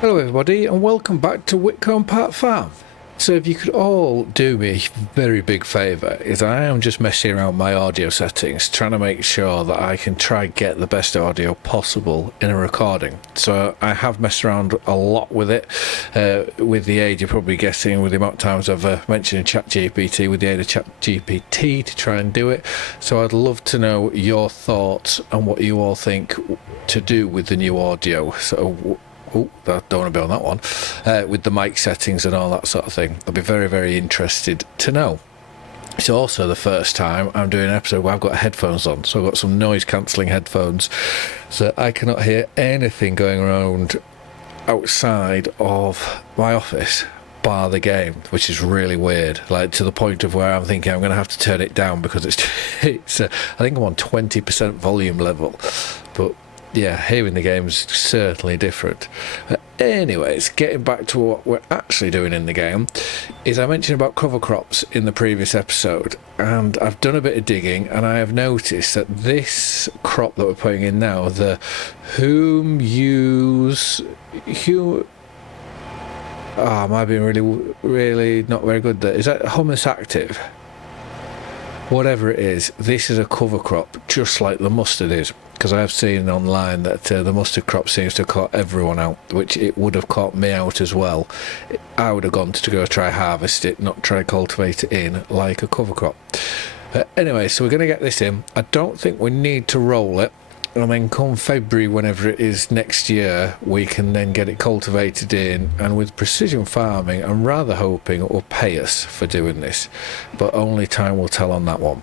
Hello everybody and welcome back to Witcombe Part Farm. So if you could all do me a very big favour, is I am just messing around my audio settings, trying to make sure that I can try get the best audio possible in a recording. So I have messed around a lot with it, with the aid you're probably guessing, with the amount of times I've mentioned ChatGPT, with the aid of ChatGPT to try and do it. So I'd love to know your thoughts on what you all think to do with the new audio. So oh, I don't want to be on that one. With the mic settings and all that sort of thing. I'll be very, very interested to know. It's also the first time I'm doing an episode where I've got headphones on. So I've got some noise cancelling headphones. So I cannot hear anything going around outside of my office bar the game, which is really weird. Like to the point of where I'm thinking I'm going to have to turn it down because it's I think I'm on 20% volume level. But yeah, hearing the game's certainly different. Anyways, getting back to what we're actually doing in the game, is I mentioned about cover crops in the previous episode, and I've done a bit of digging, and I have noticed that this crop that we're putting in now, the am I being really not very good there? Is that hummus active? Whatever it is, this is a cover crop, just like the mustard is. Because I have seen online that the mustard crop seems to have caught everyone out, which it would have caught me out as well. I would have gone to go try harvest it, not try cultivate it in like a cover crop. Anyway, so we're going to get this in. I don't think we need to roll it. And then come February, whenever it is next year, we can then get it cultivated in. And with precision farming, I'm rather hoping it will pay us for doing this. But only time will tell on that one.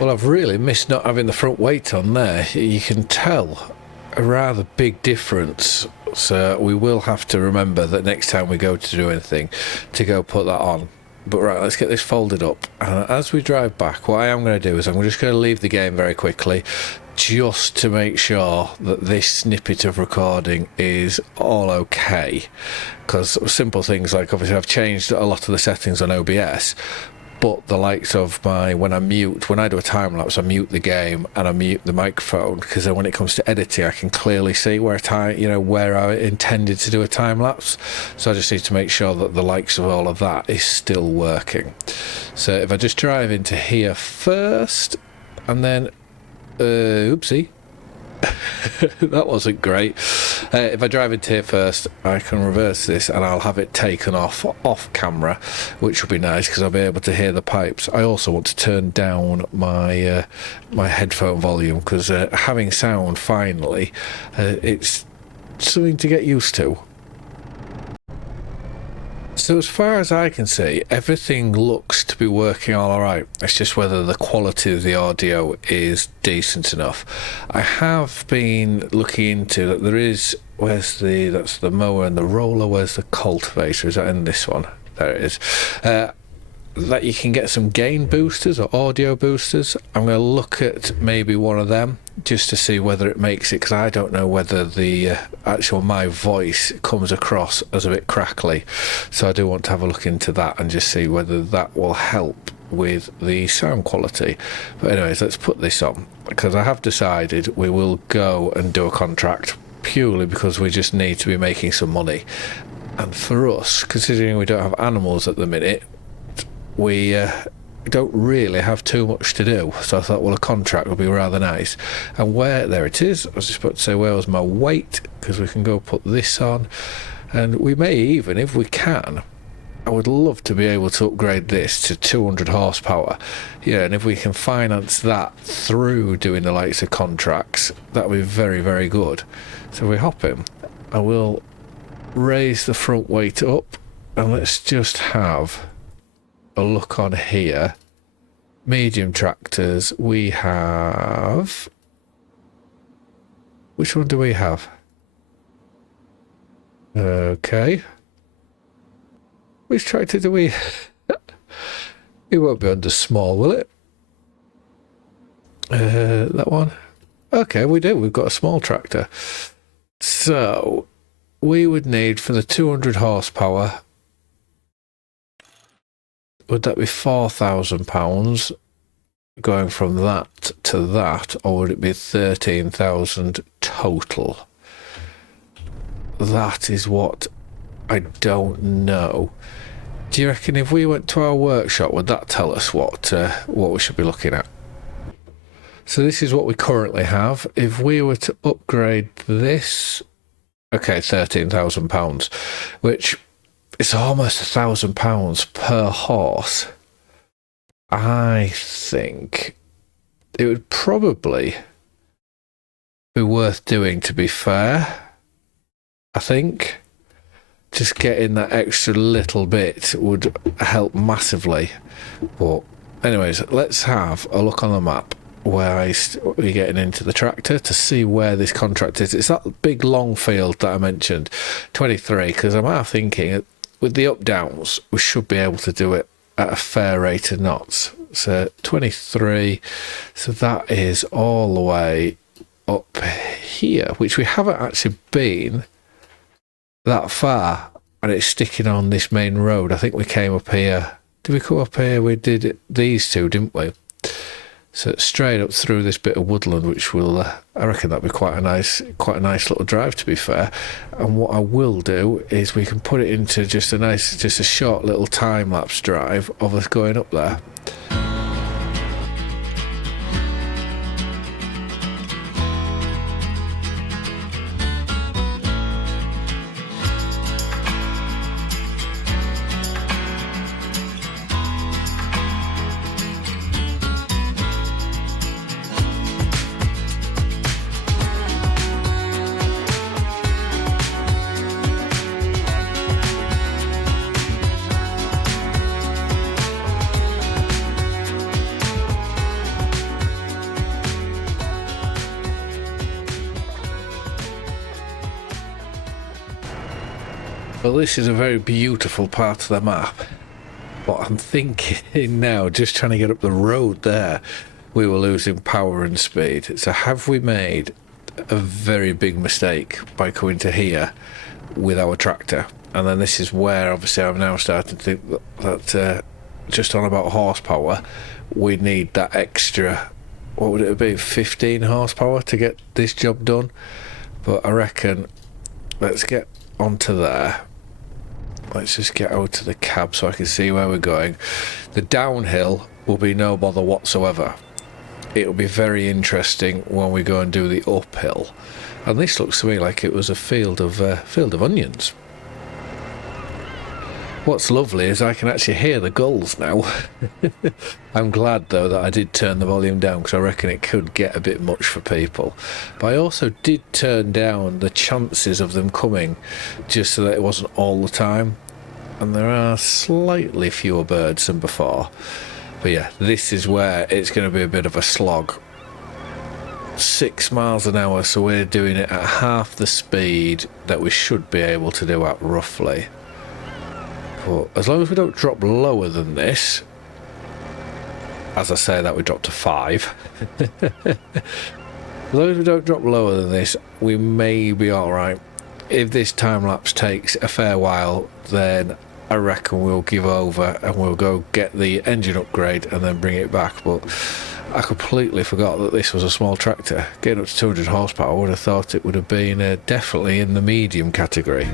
Well, I've really missed not having the front weight on there. You can tell a rather big difference. So we will have to remember that next time we go to do anything, to go put that on. But right, let's get this folded up. And as we drive back, what I am going to do is I'm just going to leave the game very quickly, just to make sure that this snippet of recording is all okay. Because simple things like, obviously I've changed a lot of the settings on OBS, but the likes of when I do a time lapse, I mute the game and I mute the microphone, because then when it comes to editing, I can clearly see where I intended to do a time lapse. So I just need to make sure that the likes of all of that is still working. So if I just drive into here first, and then, oopsie. That wasn't great. If I drive into here first, I can reverse this and I'll have it taken off camera, which will be nice because I'll be able to hear the pipes. I also want to turn down my my headphone volume, because having sound finally, it's something to get used to. So as far as I can see, everything looks to be working all alright. It's just whether the quality of the audio is decent enough. I have been looking into that. There is, that's the mower and the roller, where's the cultivator? Is that in this one? There it is. That you can get some gain boosters or audio boosters. I'm going to look at maybe one of them just to see whether it makes it, because I don't know whether the my voice comes across as a bit crackly. So I do want to have a look into that and just see whether that will help with the sound quality. But anyways, let's put this on, because I have decided we will go and do a contract purely because we just need to be making some money. And for us, considering we don't have animals at the minute, we don't really have too much to do. So I thought, well, a contract would be rather nice. And there it is. I was just about to say, where was my weight? Because we can go put this on. And we may even, if we can, I would love to be able to upgrade this to 200 horsepower. Yeah, and if we can finance that through doing the likes of contracts, that would be very, very good. So we hop in. I will raise the front weight up and let's just have a look on here. Medium tractors, we have... Which one do we have? Okay. Which tractor do we... It won't be under small, will it? That one? Okay, we do. We've got a small tractor. So, we would need for the 200 horsepower... Would that be £4,000 going from that to that, or would it be 13,000 total? That is what I don't know. Do you reckon if we went to our workshop, would that tell us what we should be looking at? So this is what we currently have. If we were to upgrade this, okay, £13,000, which is almost £1,000 per horse. I think it would probably be worth doing, to be fair. I think just getting that extra little bit would help massively. But anyways, let's have a look on the map where we're getting into the tractor to see where this contract is. It's that big long field that I mentioned, 23, because I'm half thinking with the up downs we should be able to do it at a fair rate of knots. So 23, so that is all the way up here, which we haven't actually been that far, and it's sticking on this main road. I think we came up here. Did we come up here? We did these two, didn't we? So straight up through this bit of woodland, which will, I reckon that'd be quite a nice little drive, to be fair. And what I will do is we can put it into just a short little time lapse drive of us going up there. Well, this is a very beautiful part of the map, but I'm thinking now, just trying to get up the road there, we were losing power and speed. So have we made a very big mistake by coming to here with our tractor? And then this is where obviously I'm now starting to think that just on about horsepower, we need that extra, what would it be, 15 horsepower to get this job done. But I reckon let's get onto there. Let's just get out to the cab so I can see where we're going. The downhill will be no bother whatsoever. It'll be very interesting when we go and do the uphill. And this looks to me like it was a field of onions. What's lovely is I can actually hear the gulls now. I'm glad though that I did turn the volume down, because I reckon it could get a bit much for people. But I also did turn down the chances of them coming just so that it wasn't all the time. And there are slightly fewer birds than before. But yeah, this is where it's going to be a bit of a slog. 6 miles an hour, so we're doing it at half the speed that we should be able to do at roughly. But as long as we don't drop lower than this, as I say that, we dropped to 5. As long as we don't drop lower than this, we may be alright. If this time lapse takes a fair while, then I reckon we'll give over and we'll go get the engine upgrade and then bring it back. But I completely forgot that this was a small tractor. Getting up to 200 horsepower, I would have thought it would have been definitely in the medium category.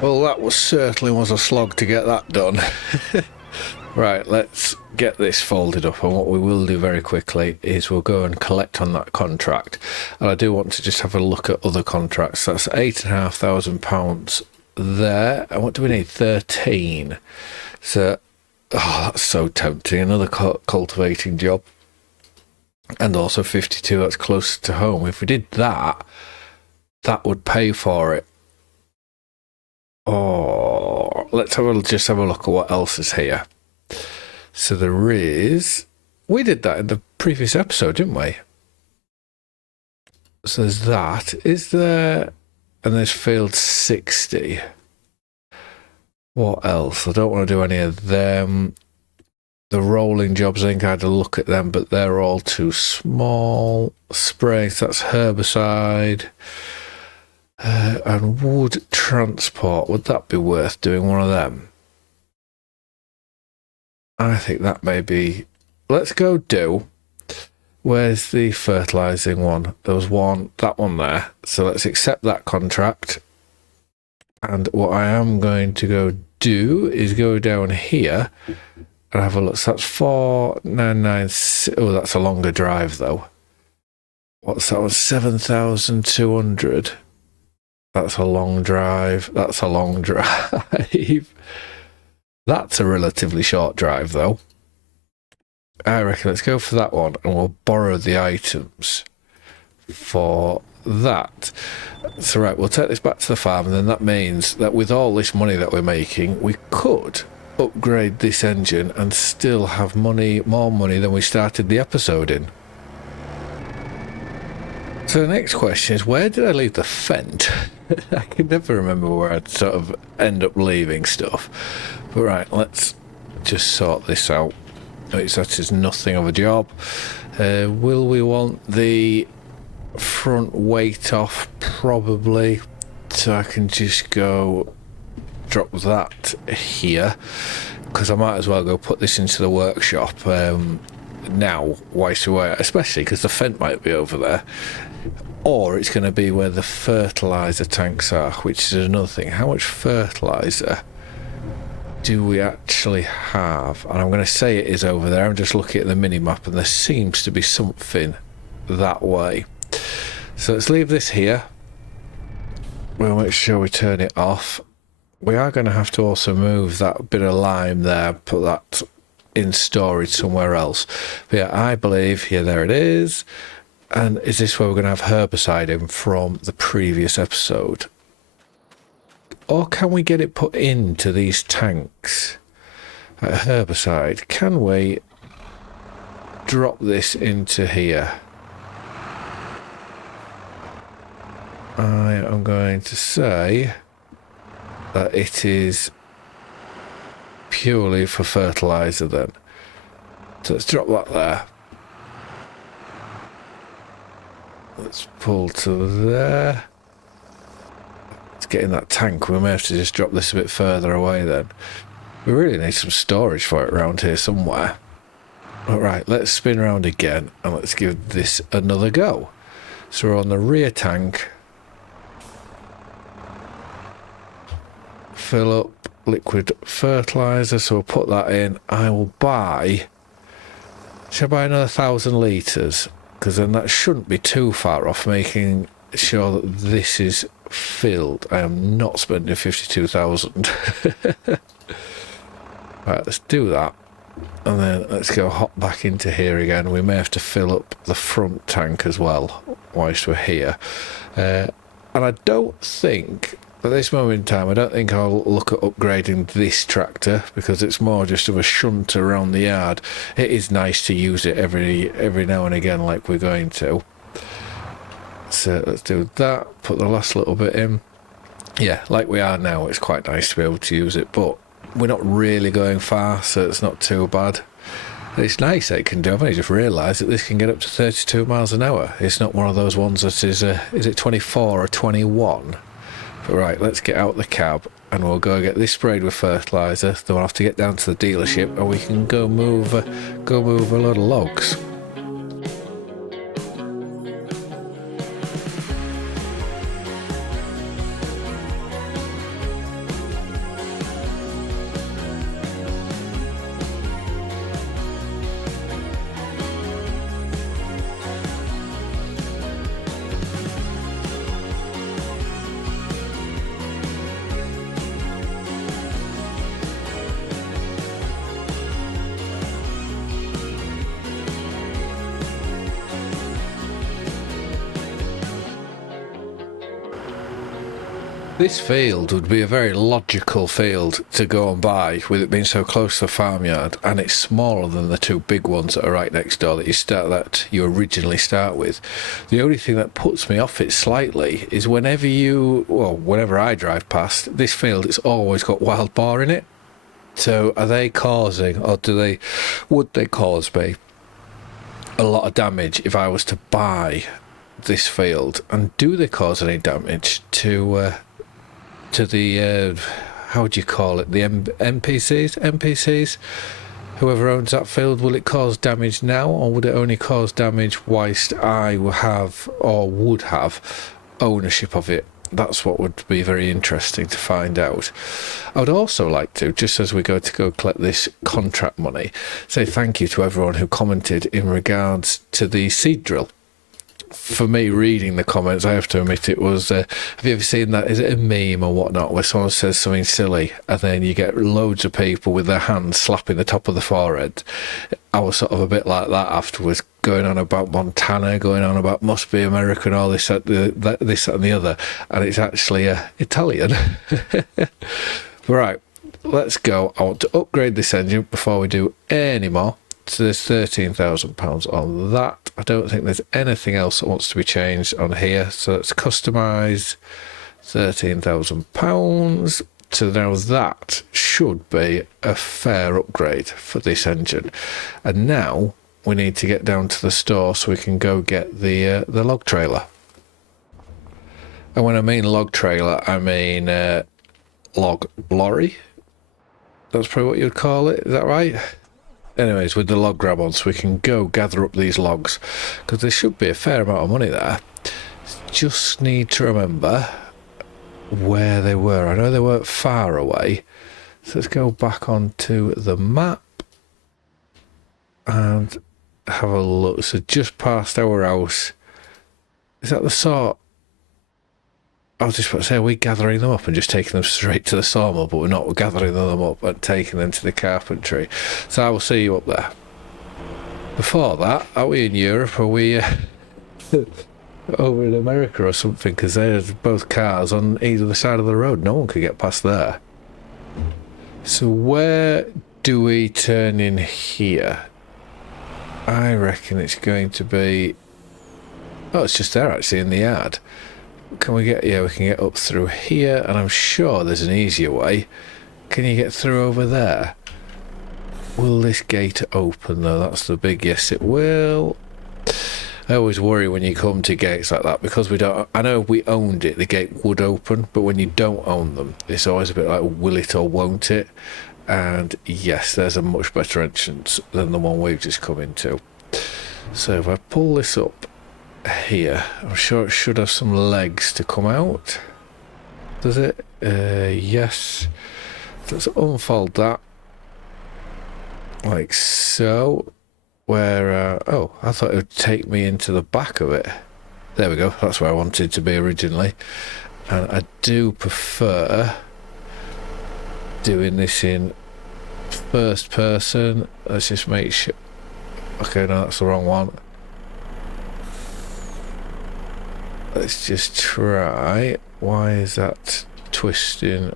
Well, that certainly was a slog to get that done. Right, let's get this folded up, and what we will do very quickly is we'll go and collect on that contract. And I do want to just have a look at other contracts. That's £8,500 there. And what do we need? 13. So, oh, that's so tempting. Another cultivating job. And also 52, that's close to home. If we did that, that would pay for it. Oh, let's just have a look at what else is here. So there is... We did that in the previous episode, didn't we? So there's that. Is there... And there's field 60. What else? I don't want to do any of them. The rolling jobs, I think I had to look at them, but they're all too small. Spraying, so that's herbicide. And wood transport, would that be worth doing one of them? I think that may be... Let's go do... Where's the fertilizing one? There was one, that one there. So let's accept that contract. And what I am going to go do is go down here and have a look. So that's 4996. Oh, that's a longer drive though. What's that one? 7,200. That's a long drive. That's a long drive. That's a relatively short drive though. I reckon let's go for that one, and we'll borrow the items for that. So right, we'll take this back to the farm, and then that means that with all this money that we're making, we could upgrade this engine and still have money, more money than we started the episode in. So the next question is, where did I leave the Fent? I can never remember where I'd sort of end up leaving stuff. But right, let's just sort this out. That is nothing of a job. Will we want the front weight off? Probably. So I can just go drop that here, because I might as well go put this into the workshop now, whilst we wait, especially because the Fent might be over there. Or it's going to be where the fertilizer tanks are, which is another thing. How much fertilizer do we actually have? And I'm going to say it is over there. I'm just looking at the mini-map, and there seems to be something that way. So let's leave this here. We'll make sure we turn it off. We are going to have to also move that bit of lime there, put that in storage somewhere else. But yeah, I believe, yeah, there it is. And is this where we're going to have herbicide in from the previous episode? Or can we get it put into these tanks? Herbicide. Can we drop this into here? I am going to say that it is purely for fertilizer then. So let's drop that there. Let's pull to there. Let's get in that tank. We may have to just drop this a bit further away then. We really need some storage for it around here somewhere. Alright, let's spin around again and let's give this another go. So we're on the rear tank. Fill up liquid fertilizer, so we'll put that in. I will buy... Should I buy another 1,000 litres? Because then that shouldn't be too far off making sure that this is filled. I am not spending 52,000. Right, let's do that. And then let's go hop back into here again. We may have to fill up the front tank as well whilst we're here. And I don't think, at this moment in time, I don't think I'll look at upgrading this tractor, because it's more just of a shunt around the yard. It is nice to use it every now and again like we're going to. So let's do that, put the last little bit in. Yeah, like we are now, it's quite nice to be able to use it, but we're not really going far, so it's not too bad. It's nice that it can do. I've only just realised that this can get up to 32 miles an hour. It's not one of those ones that is it 24 or 21? Right, let's get out the cab and we'll go get this sprayed with fertilizer. Then we'll have to get down to the dealership and we can go move a load of logs. This field would be a very logical field to go and buy, with it being so close to the farmyard, and it's smaller than the two big ones that are right next door that you originally start with. The only thing that puts me off it slightly is whenever I drive past this field, it's always got wild boar in it. So are they causing, or would they cause me a lot of damage if I was to buy this field? And do they cause any damage to the how would you call it, the NPCs, whoever owns that field? Will it cause damage now, or would it only cause damage whilst I would have ownership of it? That's what would be very interesting to find out. I would also like to, just as we go collect this contract money, say thank you to everyone who commented in regards to the seed drill. For me, reading the comments, I have to admit it was, have you ever seen that, is it a meme or whatnot, where someone says something silly and then you get loads of people with their hands slapping the top of the forehead? I was sort of a bit like that afterwards, going on about Montana, going on about must be American, all this, that and the other, and it's actually Italian. Right, let's go. I want to upgrade this engine before we do any more. So there's £13,000 on that. I don't think there's anything else that wants to be changed on here. So let's customise £13,000. So now that should be a fair upgrade for this engine. And now we need to get down to the store so we can go get the log trailer. And when I mean log trailer, I mean log lorry. That's probably what you'd call it. Is that right? Anyways, with the log grab on, so we can go gather up these logs, because there should be a fair amount of money there. Just need to remember where they were. I know they weren't far away, so let's go back onto the map and have a look. So just past our house, is that the sort? I was just about to say, are we gathering them up and just taking them straight to the sawmill, but we're not. We're gathering them up and taking them to the carpentry. So I will see you up there. Before that, are we in Europe? Are we over in America or something? Because there's both cars on either side of the road. No one could get past there. So where do we turn in here? I reckon it's going to be... Oh, it's just there actually in the yard. Can we get... Yeah, we can get up through here, and I'm sure there's an easier way. Can you get through over there? Will this gate open though? That's the big yes, it will. I always worry when you come to gates like that, because we don't... I know if we owned it, the gate would open, but when you don't own them, it's always a bit like, will it or won't it? And yes, there's a much better entrance than the one we've just come into. So if I pull this up here, I'm sure it should have some legs to come out. Does it? Yes. Let's unfold that like so. Where oh, I thought it would take me into the back of it. There we go. That's where I wanted to be originally. And I do prefer doing this in first person. Let's just make sure. Okay, no, that's the wrong one. Let's just try. Why is that twisting?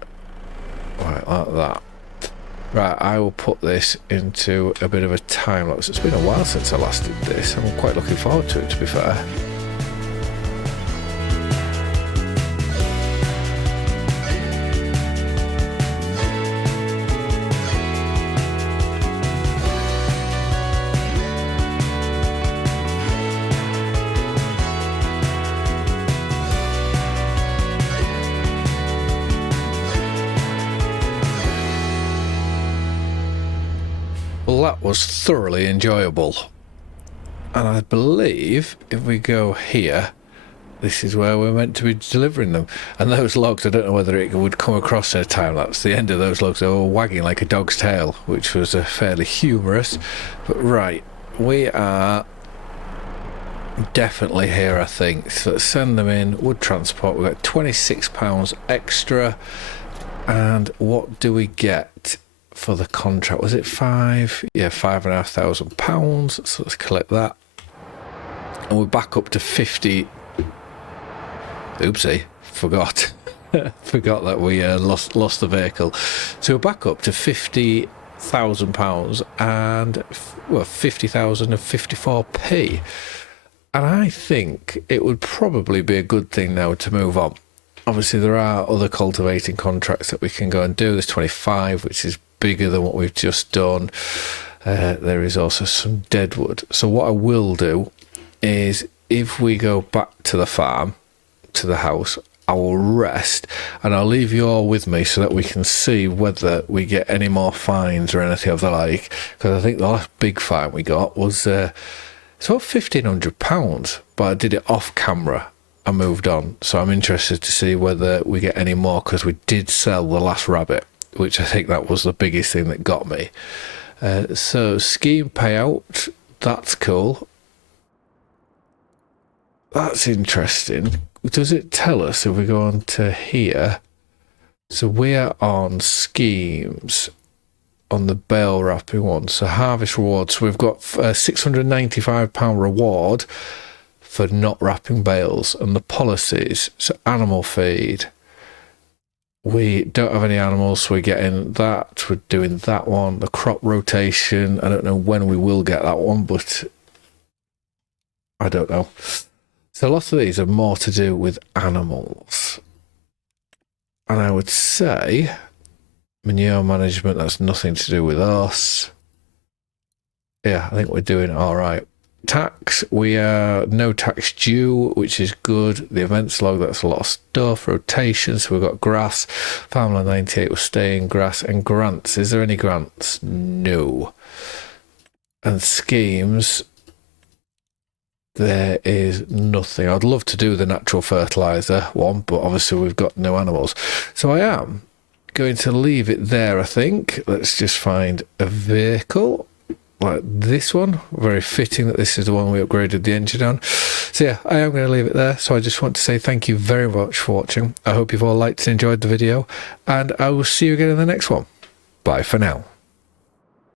Right, like that. Right, I will put this into a bit of a time lapse. It's been a while since I last did this. I'm quite looking forward to it, to be fair. Well, that was thoroughly enjoyable. And I believe if we go here, this is where we're meant to be delivering them. And those logs, I don't know whether it would come across in a time lapse. The end of those logs, they were wagging like a dog's tail, which was fairly humorous. But right, we are definitely here, I think. So let's send them in. Wood transport, we've got £26 extra. And what do we get for the contract? Was it five? Yeah, £5,500. So let's collect that. And we're back up to 50. Oopsie, forgot. Forgot that we lost the vehicle. So we're back up to £50,000 and, well, 50,054p. And I think it would probably be a good thing now to move on. Obviously, there are other cultivating contracts that we can go and do. There's 25, which is bigger than what we've just done. There is also some deadwood. So what I will do is, if we go back to the farm, to the house, I will rest and I'll leave you all with me so that we can see whether we get any more fines or anything of the like. Because I think the last big fine we got was it's about £1,500, but I did it off camera. I moved on, so I'm interested to see whether we get any more, because we did sell the last rabbit, which I think that was the biggest thing that got me. So scheme payout, that's cool. That's interesting. Does it tell us if we go on to here? So we're on schemes on the bale wrapping one. So harvest rewards. So we've got a £695 reward for not wrapping bales, and the policies. So animal feed. We don't have any animals, so we're getting that. We're doing that one. The crop rotation. I don't know when we will get that one, but I don't know. So lots of these are more to do with animals. And I would say manure management, that's nothing to do with us. Yeah, I think we're doing all right. Tax, we are no tax due, which is good. The events log, that's a lot of stuff. Rotation, so we've got grass. Farmland 98 will stay in grass. And grants, is there any grants? No. And schemes, there is nothing. I'd love to do the natural fertilizer one, but obviously we've got no animals. So I am going to leave it there, I think. Let's just find a vehicle like this one. Very fitting that this is the one we upgraded the engine on. So yeah, I am going to leave it there. So I just want to say thank you very much for watching. I hope you've all liked and enjoyed the video, and I will see you again in the next one. Bye for now.